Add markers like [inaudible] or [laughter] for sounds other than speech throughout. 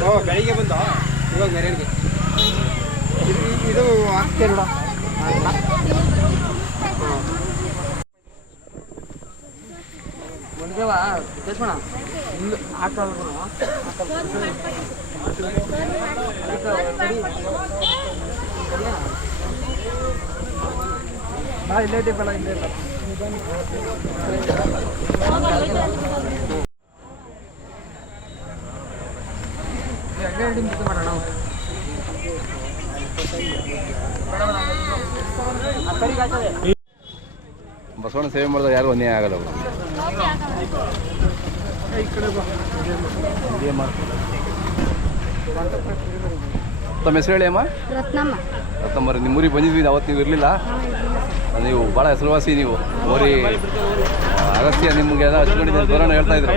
ಓ ಬೆಳಿಗ್ಗೆ ಬಂದ? ಇವಾಗ ಮೆರವಣಿಗೆ ಇದು ಆಗ್ತೇ ನೋಡ. ಮುಂದೆವ ಕೇಳ್ಸೋಣ ಇಲ್ಲ ಹಾಕಲ್ಲ ಬಾ, ಇಲ್ಲೇ ಇದ್ದೀವಲ್ಲ ಇಲ್ಲೇ ಇಲ್ಲ ಬಸವಣ್ಣ ಸೇವೆ ಮಾಡಿದ್ರೆ ಯಾರು ಒಂದೇ ಆಗಲ್ಲ. ತಮ್ಮ ಹೆಸರು ಹೇಳಿ ಅಮ್ಮ? ರತ್ನಮ್ಮ. ರತ್ನಮ್ಮ ನಿಮ್ಮೂರಿಗೆ ಬಂದಿದ್ವಿ ಅವತ್ತು ನೀವು ಇರಲಿಲ್ಲ. ನೀವು ಭಾಳ ಹೆಸರುವಾಸಿ ನೀವು. ಓರಿ ಅಗತ್ಯ ಅಗಸ್ತ್ಯ ನಿಮ್ಗೆ ಎಲ್ಲ ಹಚ್ಕೊಂಡಿದ್ದೀನಿ. ಬರೋಣ ಹೇಳ್ತಾ ಇದ್ರು.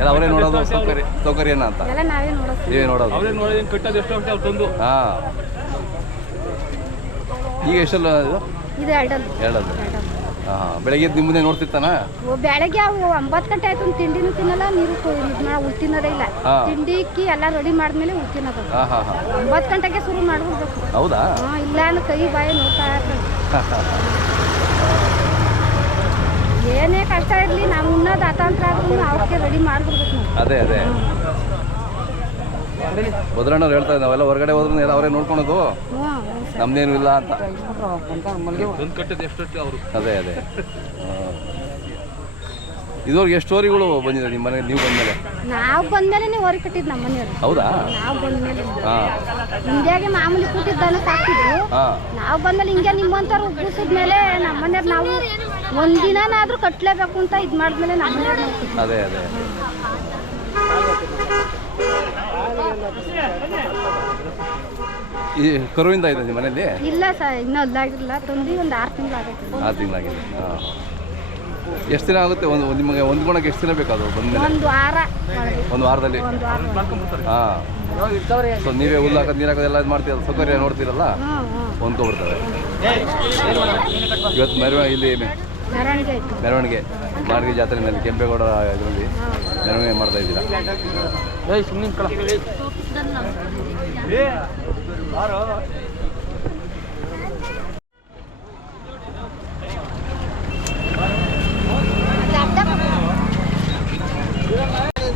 ಎಲ್ಲ ಅವರೇ ನೋಡೋದು ಸೌಕರ್ಯ ಸೌಕರ್ಯನ ಅಂತ. ಎಲ್ಲ ನಾವೇ ನೋಡೋದು. ನೀವೇ ನೋಡೋದು. ಕಟ್ಟೋದು ಎಷ್ಟು ಅಂತ ಅವ್ರು ತಂದು. ಹಾಂ. ಈಗ ಎಷ್ಟಲ್ಲ ಇದು? ಇದು ಎರಡಲ್ಲಿ. ಹೇಳೋದು ಹಾಂ ಬೆಳಗ್ಗೆ ನೋಡ್ತಿರ್ತಾನ? ಓ ಬೆಳಗ್ಗೆ ಒಂಬತ್ತು ಗಂಟೆ ಆಯ್ತು ತಿಂಡಿನೂ ತಿನ್ನಲ್ಲ ನೀರು ಉಳ್ ತಿನ್ನೋದೇ ಇಲ್ಲ. ತಿಂಡಿಕ್ಕಿ ಎಲ್ಲ ರೆಡಿ ಮಾಡಿದ್ಮೇಲೆ ಉಳ್ ತಿನ್ನೋದು. ಒಂಬತ್ತು ಗಂಟೆಗೆ ಶುರು ಮಾಡ್ಬಿಡ್ಬೇಕು. ಹೌದಾ? ಹಾ ಇಲ್ಲ ಕೈ ಬಾಯಿ ನೋಡ್ತಾ [laughs] ಏನೇ ಕಷ್ಟ ಇರಲಿ ನಾವು ಉನ್ನೋದು ಅತಂತ್ರ ಆದ್ರೂ ಅವ್ರಿಗೆ ರೆಡಿ ಮಾಡ್ಬಿಡ್ಬೇಕು ನಾವು. ಅದೇ ಅದೇ. ಭದ್ರಣ್ಣವ್ರು ಹೇಳ್ತಾ ಇದ್ದಾರೆ ನಾವೆಲ್ಲ ಹೊರಗಡೆ ಹೋದ್ರು ಎಲ್ಲ ಅವರೇ ನೋಡ್ಕೊಳೋದು. ನಮ್ದೇನು ಇಲ್ಲ ಅಂತ. ಅದೇ ಅದೇ. ಇದುವರೆಗೆ ಎಷ್ಟು ಸ್ಟೋರಿಗಳು ಬಂದಿದೆ ನಿಮ್ಮ ಮನೆಗೆ? ನೀವು ಬಂದಮೇಲೆ? ನಾವು ಬಂದ್ಮೇಲೆ ನೀವು ಹೊರಗೆ ಕಟ್ಟಿದ್ದು ನಮ್ಮ ಮನೆಯವರು. ಹೌದಾ? ನಾವು ಬಂದ್ಮೇಲೆ ಹಾಂ. ಮಾಮೂಲಿ ಕೂತಿದ್ದಾನೆ ಸಾಕಿದ್ರು. ಹಾಂ. ನಾವು ಬಂದ್ಮೇಲೆ ಹಿಂಗೆ ನಿಮ್ಮಂಥವ್ರು ಉಪ್ಪಿಸಿದ್ಮೇಲೆ ನಮ್ಮ ಮನೆಯವ್ರು ನಾವು ಒಂದಿನಾದ್ರೂ ಕಟ್ಟಲೇಬೇಕು ಅಂತ ಇದು ಮಾಡಿದ್ಮೇಲೆ ನಮ್ಮ ಮನೆಯವ್ರು ಅದೇ ಅದೇ ಈ ಕರುವಿಂದ ಇದೆ ನಿಮ್ಮ ಮನೆಯಲ್ಲಿ ಇಲ್ಲ ಸರ್ ಇನ್ನೂ ಅಲ್ಲಾಗಿಲ್ಲ ತಂದು ಒಂದು ಆರು ತಿಂಗಳು ಆಗೈತೆ ಆರು ತಿಂಗಳಾಗಿದೆ. ಹಾಂ. ಎಷ್ಟು ದಿನ ಆಗುತ್ತೆ? ಒಂದು ಒಂದು ನಿಮಗೆ ಹೊಂದ್ಕೊಳಕ್ಕೆ ಎಷ್ಟು ದಿನ ಬೇಕಾದು ಬಂದಮೇಲೆ? ಒಂದು ವಾರ ಒಂದು ವಾರದಲ್ಲಿ? ಒಂದು ವಾರ ಹಾಂ. ಸೊ ನೀವೇ ಹುಲ್ಲು ಹಾಕೋದು ನೀರು ಹಾಕೋದೆಲ್ಲ ಇದು ಮಾಡ್ತೀರಲ್ಲ ಸೌಕರ್ಯ ನೋಡ್ತೀರಲ್ಲ? ಹೊಂದ್ಕೊಬಿಡ್ತಾರೆ ಹೊಂದ್ಕೊಬಿಡ್ತವೆ ಇವತ್ತು ಮೆರವಣಿಗೆ ಇಲ್ಲಿ ಮೆರವಣಿಗೆ ಮಾರ್ಗಿ ಜಾತ್ರೆ ಮಾರ್ಗಿ ಜಾತ್ರೆಯಲ್ಲಿ ಕೆಂಪೇಗೌಡ ಇದರಲ್ಲಿ ಮೆರವಣಿಗೆ ಮಾಡ್ತಾ ಇದ್ದೀರಾ? ಏಯ್ ಸುಮ್ಮನೆ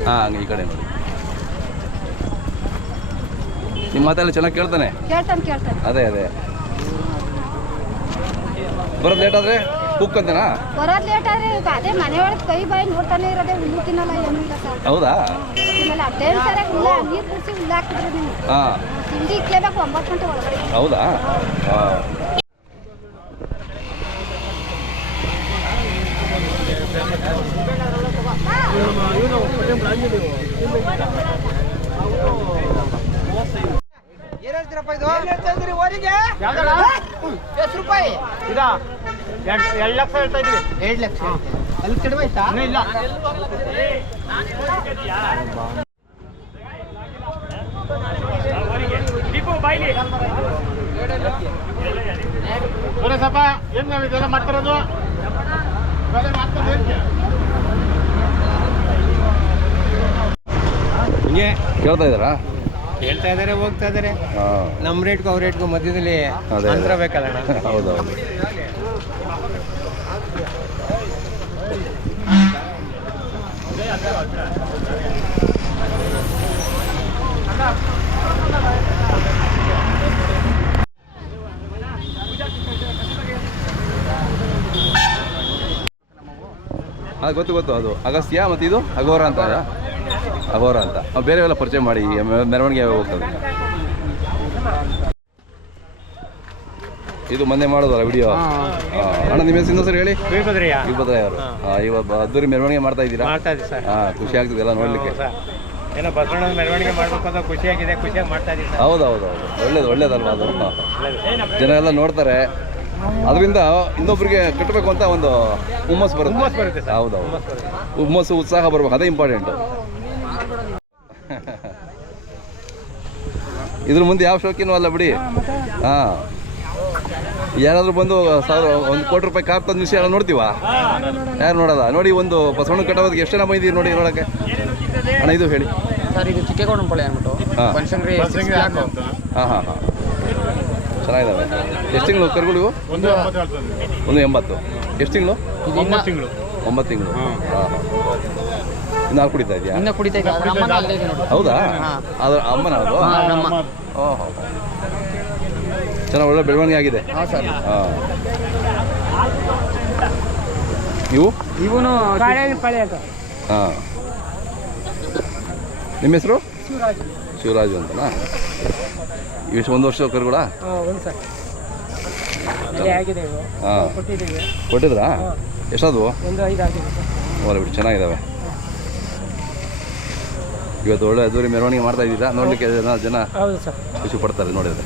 ಹಾಂ ಹಂಗೆ ಈ ಕಡೆ ನೋಡಿ. ನಿಮ್ಮ ಮಾತೆಲ್ಲ ಚೆನ್ನಾಗಿ ಕೇಳ್ತಾನೆ? ಕೇಳ್ತಾನೆ ಕೇಳ್ತಾನೆ. ಅದೇ ಅದೇ. ಬರೋದು ಲೇಟ್ ಆದರೆ ಕುಕ್ ಅಂತನಾ? ಬರೋದು ಲೇಟ್ ಆದ್ರೆ ಅದೇ ಮನೆ ಒಳಗೆ ಕೈ ಬಾಯಿ ನೋಡ್ತಾನೆ ಇರೋದೇ ಹುಲ್ಲು ತಿನ್ನಲ್ಲ ಏನೂ ಇಲ್ಲ ಸರ್. ಹೌದಾ? ಸರಿಯಾಗಿ ಹುಲ್ಲ ನೀರು ಕುಡಿಸಿ ಹುಲ್ಲು ಹಾಕಿದ್ರೆ ನೀವು. ಹಾಂ. ತಿಂಡಿ ಇಕ್ಲೇಬೇಕು ಒಂಬತ್ತು ಗಂಟೆ ಒಳಗಡೆ. ಹೌದಾ? ಹಾಂ. ಏನು ಹೇಳ್ತೀರಪ್ಪ ಇದು? ಹೇಳ್ತಿದ್ರಿ ಓರಿಗೆ ಎಷ್ಟು ರೂಪಾಯಿ? ಇದಾ? ಎರಡು ಎರಡು ಲಕ್ಷ ಹೇಳ್ತಾ ಇದ್ದೀವಿ. ಎರಡು ಲಕ್ಷ ಅಲ್ಲಿ ಕಡಿಮೆ ಆಯ್ತಾ? ಇಲ್ಲ. ಸಪ್ಪ ಏನು ನಾವು ಇದೆಲ್ಲ ಮಾಡ್ತಿರೋದು? ಮಾಡ್ತಾರೆ ಹಿಂಗೆ ಕೇಳ್ತಾ ಇದ್ದಾರಾ? ಹೇಳ್ತಾ ಇದಾರೆ ಹೋಗ್ತಾ ಇದಾರೆ. ಹಾಂ. ನಮ್ಮ ರೇಟ್ಗೂ ಅವ್ರ ರೇಟ್ಗೂ ಮಧ್ಯದಲ್ಲಿ ಅದೇ. ಅಂತರ ಬೇಕಲ್ಲ ಹೌದು ಹೌದು ಅದು ಗೊತ್ತು ಗೊತ್ತು. ಅದು ಅಗಸ್ತ್ಯ ಮತ್ತು ಇದು ಅಗೋರ ಅಂತ ಅಗೋರ ಅಂತ. ಅವು ಬೇರೆವೆಲ್ಲ ಪರಿಚಯ ಮಾಡಿ ಮೆರವಣಿಗೆ ಹೋಗ್ತದೆ ಇದು ಮೊನ್ನೆ ಮಾಡೋದಲ್ಲ ವಿಡಿಯೋ ಅಣ್ಣ ನಿಮ್ಮ ಹೆಸರು ಸರ್ ಹೇಳಿ. ವಿಭದ್ರಯ್ಯ ಅವರು ಇವಾಗ ಅದ್ದೂರಿ ಮೆರವಣಿಗೆ ಮಾಡ್ತಾ ಇದ್ದೀರಾ? ಹಾ ಖುಷಿ ಆಗ್ತದೆ ಎಲ್ಲ ನೋಡ್ಲಿಕ್ಕೆ. ಹೌದೌದು ಏನೋ ಬಸವಣ್ಣ ಮೆರವಣಿಗೆ ಮಾಡ್ಬೇಕು ಅಂತ ಖುಷಿಯಾಗಿದೆ ಖುಷಿಯಾಗಿ ಮಾಡ್ತಾ ಇದ್ದೀವಿ ಸರ್. ಹೌದು ಹೌದು ಹೌದು. ಒಳ್ಳೇದು ಒಳ್ಳೇದಲ್ವಾ ಅದು? ಜನ ಎಲ್ಲ ನೋಡ್ತಾರೆ. ಅದರಿಂದ ಇನ್ನೊಬ್ರಿಗೆ ಕಟ್ಟಬೇಕು ಅಂತ ಒಂದು ಹುಮ್ಮಸ್ ಬರುತ್ತೆ. ಹುಮ್ಮಸ್ಸು ಬರುತ್ತೆ ಸರ್. ಹೌದು ಹೌದು. ಹುಮ್ಮಸ್ಸು ಉತ್ಸಾಹ ಬರ್ಬೇಕು. ಅದೇ ಇಂಪಾರ್ಟೆಂಟು ಇದ್ರ ಮುಂದೆ ಯಾವ ಶೋಕಿನೂ ಅಲ್ಲ ಬಿಡಿ. ಹಾಂ ಯಾರಾದ್ರೂ ಬಂದು ಸಾವಿರ ಒಂದು ಕೋಟಿ ರೂಪಾಯಿ ಕಾರ್ ತಂದು ವಿಷಯ ನೋಡ್ತೀವ? ಯಾರು ನೋಡೋದ ನೋಡಿ ಒಂದು ಬಸವಣ್ಣ ಕಟ್ಟೋದಕ್ಕೆ ಎಷ್ಟು ಜನ ಬಂದಿದ್ದೀರಿ ನೋಡಿ ನೋಡೋಕ್ಕೆ ಅಣ್ಣ ಇದು ಹೇಳಿ. ಸರ್ ಇದು ಚಿಕ್ಕೇಗೌಡನಪಳ್ಳಿ ಅಂದ್ಬಿಟ್ಟು ಹಾಂ. ಹಾಂ ಹಾಂ ಹಾಂ. ಚೆನ್ನಾಗಿದ್ದಾವೆ. ಎಷ್ಟು ತಿಂಗಳು ಕರುಗಳು ಇವು? ಒಂದು ಒಂದು ಎಂಬತ್ತು. ಎಷ್ಟು ತಿಂಗಳು? ಒಂಬತ್ತು. ತಿಂಗಳು. ಒಂಬತ್ತು ತಿಂಗಳು. ಹಾಂ ಹಾಂ. ಹಾಲು ಕುಡಿತಾ ಇದೆಯಾ? ಇನ್ನ ಕುಡಿತಾ ಇದೆ ಅದ್ರ ಅಮ್ಮನ ಅಲ್ಲೇ ಇದೆ ನೋಡಿ. ಹೌದಾ? ಅದ್ರ ಅಮ್ಮನ ಅದು ಹಾ, ನಮ್ಮ ಓಹೋ. ಚೆನ್ನಾಗಿ ಒಳ್ಳೆ ಬೆಳವಣಿಗೆ ಆಗಿದೆ. ಹಾಂ ಸರ್. ಹಾಂ. ಇವು? ಇವನು ಹಾಂ. ನಿಮ್ಮ ಹೆಸರು? ಶಿವರಾಜು. ಅಂತನಾ? ಇಷ್ಟು ಒಂದು ವರ್ಷ ಕರುಗಳ? ಹಾಂ ಕೊಟ್ಟಿದ್ರಾ? ಎಷ್ಟಾದವು? ಬಿಟ್ಟು ಚೆನ್ನಾಗಿದ್ದಾವೆ ಇವತ್ತು ಒಳ್ಳೆ ಅದ್ದೂರಿ ಮೆರವಣಿಗೆ ಮಾಡ್ತಾ ಇದ್ದೀರಾ? ನೋಡ್ಲಿಕ್ಕೆ ಜನ ಜನ ಹೌದು ಸರ್. ಖುಷಿ ಪಡ್ತಾರೆ ನೋಡಿದ್ರೆ.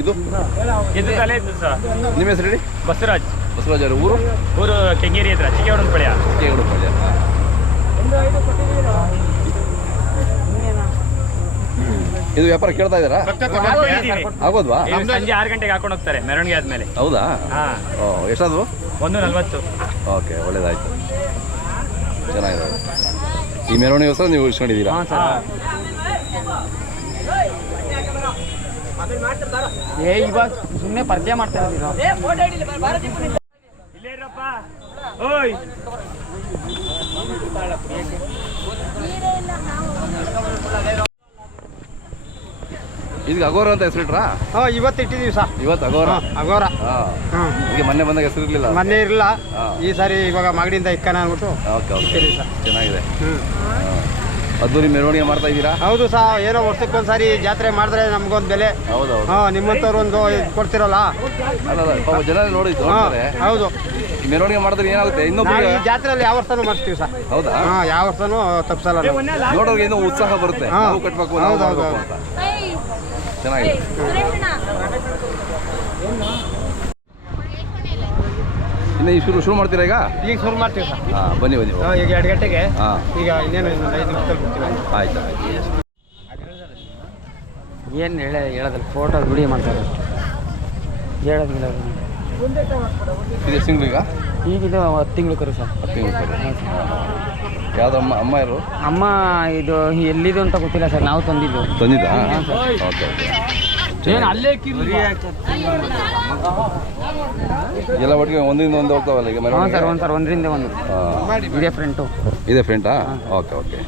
ಇದು? ನಿಮ್ಮ ಹೆಸರು ಹೇಳಿ? ಬಸವರಾಜ್. ಬಸವರಾಜ್ ಅವರು ಊರು? ಊರು ಕೆಂಗೇರಿ ಹತ್ರ ಚಿಕ್ಕವಡನಪಳ್ಯ ಕೇಗಡುಪಳ್ಳಿ ಇದು ವ್ಯಾಪಾರ ಕೇಳ್ತಾ ಇದ್ದಾರಾ? ಆಗೋದ್ವಾ? ಸಂಜೆ ಆರು ಗಂಟೆಗೆ ಹಾಕೊಂಡು ಹೋಗ್ತಾರೆ ಮೆರವಣಿಗೆ ಆದ್ಮೇಲೆ. ಹೌದಾ? ಹಾ. ಓ ಎಷ್ಟಾದವು ಒಂದು ನಲ್ವತ್ತು. ಓಕೆ ಒಳ್ಳೇದಾಯ್ತು. ಚೆನ್ನಾಗಿದೆ. ಈ ಮೆರವಣಿಗೆಗೋಸ್ಕರ ನೀವು ಉಳಿಸ್ಕೊಂಡಿದ್ದೀರಾ? ಹಾಂ ಸರ್. ಏ ಇವಾಗ ಸುಮ್ಮನೆ ಪರಿಚಯ ಮಾಡ್ತಾ ಇದ್ದೀರಾ? ಇಲ್ಲೇ ಇರಪ್ಪ ಓಯ್. ಇದಕ್ಕೆ ಅಗೋರ ಅಂತ ಹೆಸರಿಟ್ರಾ? ಹಾಂ ಇವತ್ತು ಇಟ್ಟಿದ್ದೀವಿ ಸರ್. ಇವತ್ತು ಅಗೋರ ಅಗೋರ ಹಾಂ. ಈಗ ಮೊನ್ನೆ ಬಂದಾಗ ಹೆಸರಿರ್ಲಿಲ್ಲ? ಮೊನ್ನೆ ಇರಲಿಲ್ಲ. ಈ ಸಾರಿ ಇವಾಗ ಮಗಡಿಂದ ಇಕ್ಕಾನ ಅಂದ್ಬಿಟ್ಟು ಓಕೆ ಓಕೆ. ಸರ್. ಚೆನ್ನಾಗಿದೆ. ಅದ್ದೂರಿ ಮೆರವಣಿಗೆ ಮಾಡ್ತಾ ಇದ್ದೀರಾ? ಹೌದು ಸಾ ಏನೋ ವರ್ಷಕ್ಕೊಂದ್ಸಾರಿ ಜಾತ್ರೆ ಮಾಡಿದ್ರೆ ನಮ್ಗೊಂದು ಬೆಲೆ. ಹೌದು ಹೌದು ಹಾಂ ನಿಮ್ಮಂಥವ್ರು ಒಂದು ಕೊಡ್ತಿರಲ್ಲ? ಅಲ್ಲ ಜನ ನೋಡಿ ಹೌದು. ಮೆರವಣಿಗೆ ಮಾಡಿದ್ರೆ ಏನಾಗುತ್ತೆ? ನಾವು ಇನ್ನೊಬ್ಬರಿಗೆ ಈ ಜಾತ್ರೆಯಲ್ಲಿ ಯಾವ ವರ್ಷನೂ ಮಾಡ್ತೀವಿ ಸರ್. ಹೌದಾ? ಹಾಂ ಯಾವ ವರ್ಷನೂ ತಪ್ಸಲ್ಲ ನಾವು. ಏನೋ ಉತ್ಸಾಹ ಬರುತ್ತೆ. ಹಾ. ನಾವು ಕಟ್ಬೇಕು ನಾವು ಹೌದು, ಹೌದು, ಮಾಡ್ಬೇಕು ಅಂತ. ಚೆನ್ನಾಗಿದೆ. ಇನ್ನು ಈ ಶುರು ಶುರು ಮಾಡ್ತೀರಾ ಈಗ? ಈಗ ಶುರು ಮಾಡ್ತೀವಿ ಸರ್. ಹಾಂ ಬನ್ನಿ ಬನ್ನಿ. ಹಾಂ, ಈಗ ಎರಡು ಗಂಟೆಗೆ. ಹಾಂ. ಈಗ ಇನ್ನೇನು ಇನ್ನೊಂದು ಐದು ನಿಮಿಷದಲ್ಲಿ ಬಿಡ್ತೀವಿ ಆಯ್ತು ಆಯ್ತು. ಏನು ಹೇಳ ಹೇಳೋದಿಲ್ಲ ಫೋಟೋ ಬಿಡಿ ಮಾಡ್ತಾರೆ. ಹೇಳೋದಿಲ್ಲ ಇದು ಎಷ್ಟು ತಿಂಗಳು ಈಗ ಇದು ಹತ್ತು ತಿಂಗಳು ಕರು ಸರ್. ಹತ್ತು ತಿಂಗಳು ಯಾವ್ದು ಅಮ್ಮ ಅಮ್ಮ ಯಾರು? ಅಮ್ಮ ಇದು ಎಲ್ಲಿದು ಅಂತ ಗೊತ್ತಿಲ್ಲ ಸರ್ ನಾವು ತಂದಿದ್ದು. ತಂದಿದ್ದಾ? Okay okay. ಅಲ್ಲೇ ಎಲ್ಲ ಒಟ್ಟಿಗೆ ಒಂದಿಂದ ಒಂದು ಹೋಗ್ತಾವಲ್ಲ ಈಗ ಹಾಂ ಸರ್ ಒಂದು ಸರ್ ಒಂದರಿಂದ ಒಂದು. ಇದೇ ಫ್ರೆಂಟು ಇದೆ ಫ್ರೆಂಟಾ ಓಕೆ ಓಕೆ.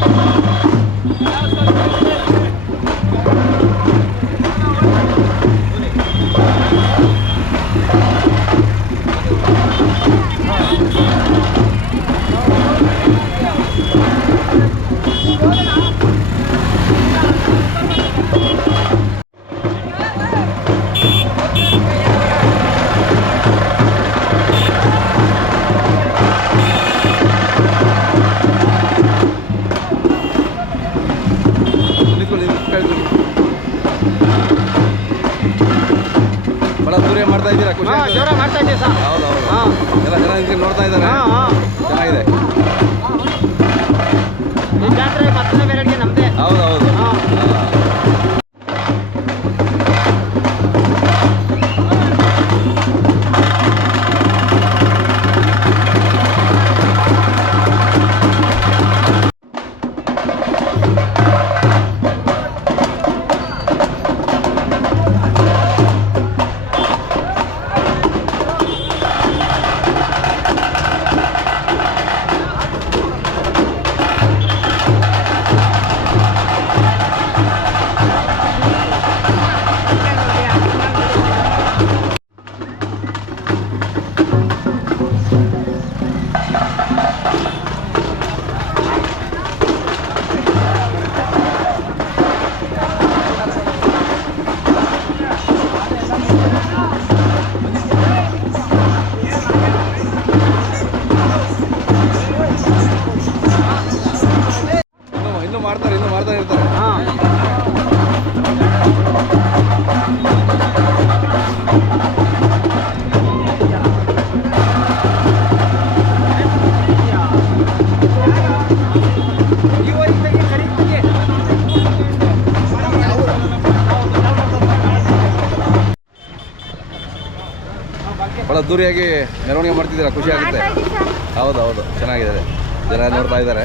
Essa ಬಡ ದೂರ ಮಾಡ್ತಾ ಇದ್ದೀರಾ? ಖುಷಿ ಜೋರ ಮಾಡ್ತಾ ಇದ್ದೀವಿ ಸರ್. ಹೌದು ಹೌದು. ಎಲ್ಲ ಜನ ಇಲ್ಲಿ ನೋಡ್ತಾ ಇದ್ದಾರೆ. ಚೆನ್ನಾಗಿದೆ. ಈ ಜಾತ್ರೆ ಮತ್ತೆ ವೆರೈಟಿ ನಮ್ಮದೇ ಹೌದು ಹೌದು. ಮಾಡ್ತಾರೆ ಇನ್ನು ಮಾಡ್ತಾ ಇರ್ತಾರೆ. ಹಾ. ಭಾಳ ಅದ್ದೂರಿಯಾಗಿ ಮೆರವಣಿಗೆ ಮಾಡ್ತಿದ್ದೀರಾ ಖುಷಿ ಆಗುತ್ತೆ. ಹೌದು ಹೌದು ಚೆನ್ನಾಗಿದೆ. ಜನ ನೋಡ್ತಾ ಇದ್ದಾರೆ.